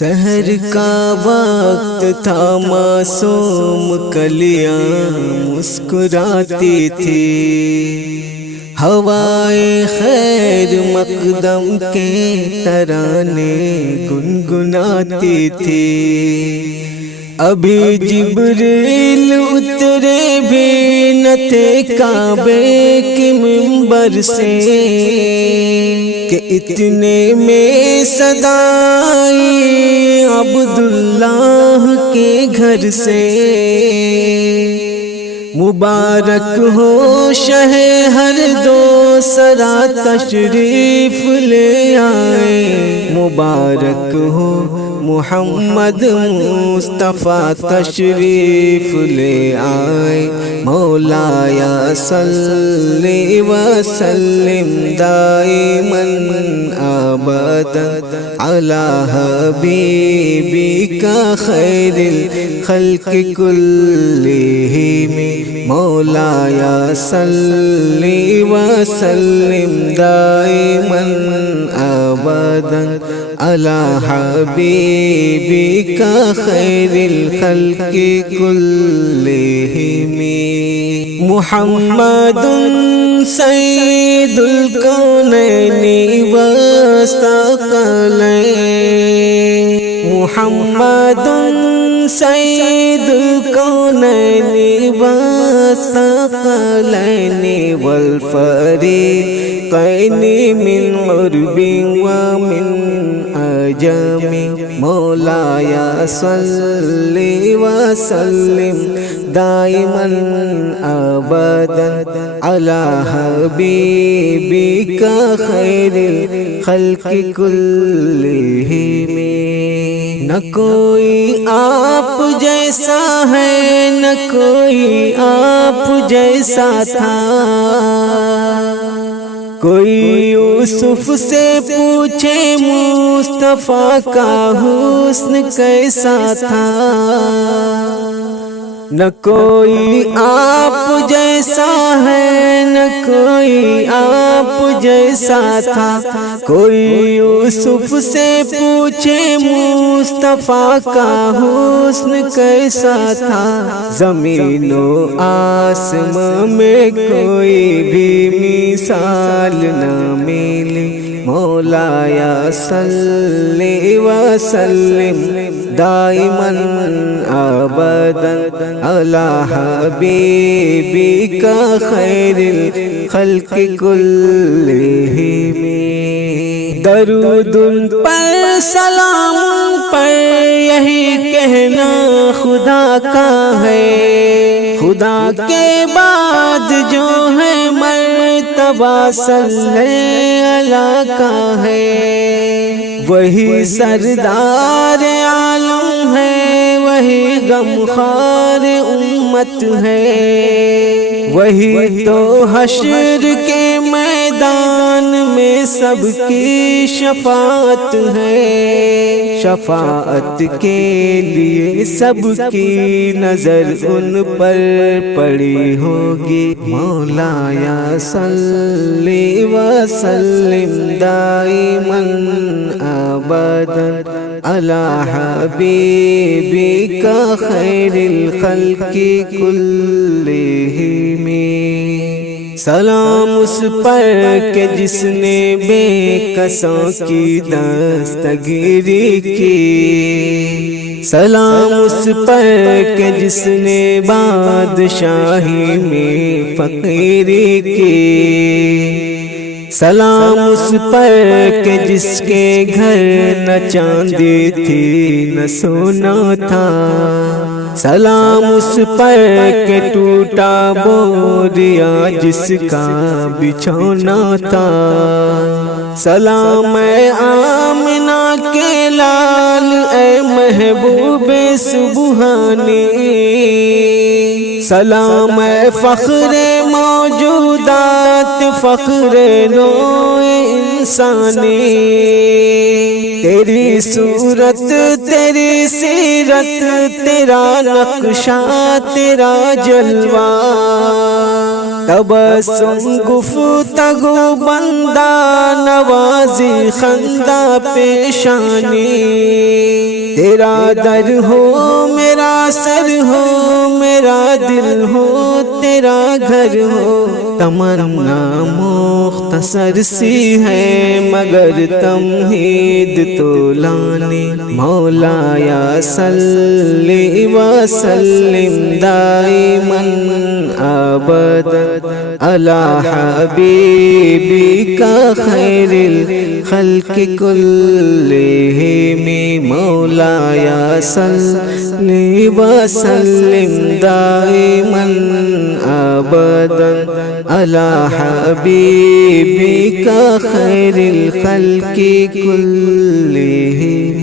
سحر کا وقت تھا، معصوم کلیاں مسکراتی تھی، ہوائے خیر مقدم کے ترانے گنگناتی تھی۔ ابھی جبریل اترے بھی نہ تھے کعبے کے منبر سے کہ اتنے میں صدائی عبداللہ کے گھر سے، مبارک ہو شہ ہر دو سرا تشریف لے آئے، مبارک ہو محمد مصطفیٰ تشریف لے آئے۔ مولایا صلی وسلم دائماً ابداً علی حبیبک خیر الخلق کلہم، مولایا صلی وسلم دائماً ابداً علی حبیبک خیر الخلق کلہم۔ محمد سید الکونین والثقلین، محمد سید الکونین والثقلین والفریقین من عرب ومن عجم، مولایا صلی وسلم دائماً ابداً علی حبیبک خیر الخلق کلہم۔ نہ کوئی آپ جیسا ہے، نہ کوئی آپ جیسا تھا، کوئی یوسف سے پوچھے مصطفیٰ کا حسن کیسا تھا۔ نہ کوئی آپ جیسا ہے، نہ کوئی آپ جیسا تھا، کوئی یوسف سے پوچھے مصطفیٰ کا حسن کیسا تھا۔ زمین و آسمان میں کوئی بھی مثال نہ ملی، مولایا صلی وسلم دائماً ابداً علی حبیبک خیر الخلق کلہم۔ درود پر سلام پر یہی کہنا خدا کا ہے، خدا کے بعد جو ہے مرتبہ صلی اللہ کا ہے، وہی سردار عالم ہے، وہی غمخوار امت ہے، وہی تو حشر کے میدان میں سب کی شفاعت ہے، شفاعت کے لیے سب کی نظر ان پر پڑی ہوگی۔ مولایا صلی وسلم دائماً ابداً علی حبیبک خیر الخلق کلہم۔ سلام اس پر کہ جس نے بے کسوں کی دستگیری کی، سلام اس پر کہ جس نے بادشاہی میں فقیری کی، سلام اس پر کہ جس کے گھر نہ چاندی تھی نہ سونا تھا، سلام اس پر کہ ٹوٹا بوریا جس کا بچھونا تھا، سلام اے آمنہ کے لال اے محبوب سبحانی، سلام اے فخر موجودات فخر نوع انسانی، تیری صورت تیری سیرت تیرا نقشہ تیرا جلوہ، تبسم گفتگو بندہ نوازی خندہ پیشانی، تیرا در ہو میرا سر ہو، میرا دل ہو تیرا گھر ہو، تمنا مختصر سی ہے مگر تمہید تو لانی، مولا یا صلی وسلم دائما ابدا علی حبیبک خیر الخلق کلہم، مولا یا صلی وسلم دائما ابدا علی حبیبک خیر الخلق کلہم۔